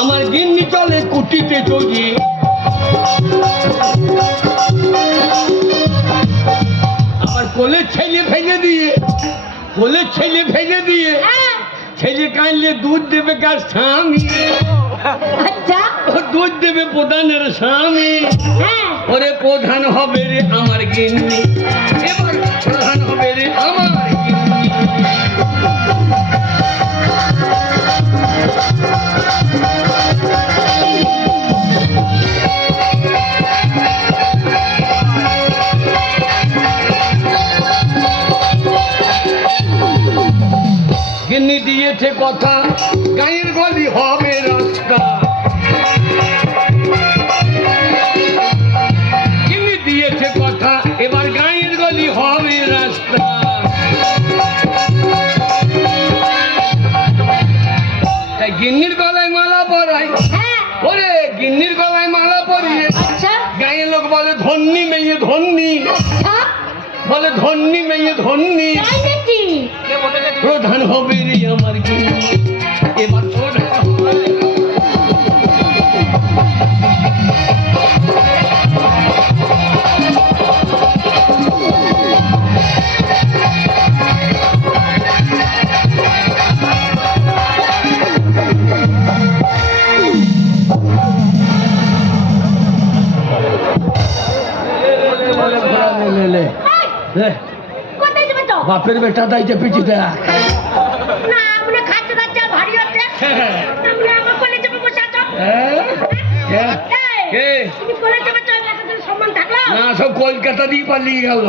আমার গিন্নি চলে কুটিতে চলি, আমার কোলের ছেলে ফেলে দিয়ে, কোলের ছেলে ফেলে দিয়ে, ছেলে কাঁদলে দুধ দেবে কার স্বামী, দুধ দেবে প্রধানের স্বামী। ওরে প্রধান হবে রে আমার গিন্নি, এবার প্রধান হবে রে আমার গিন্নি। গিন্নি দিয়েছে কথা, গায়ের গলি হবে রাস্তা, গিন্নি দিয়েছে কথা, এবার গায়ের গলি হবে রাস্তা। তাই গিন্নির গলায় মালা পরাই, ওরে গিন্নির গলায় মালা পরিয়ে গায়ের লোক বলে ধন্যি মেয়ে ধন্যি, বলে ধন্যি মেয়ে ধন্যি। প্রধান হবে রে আমার গিন্নি, এবার প্রধান হবে। বাপের বেটা দাইতে পিঠি দেয়া না, সব কলকাতা দিয়ে পালিয়ে গেল।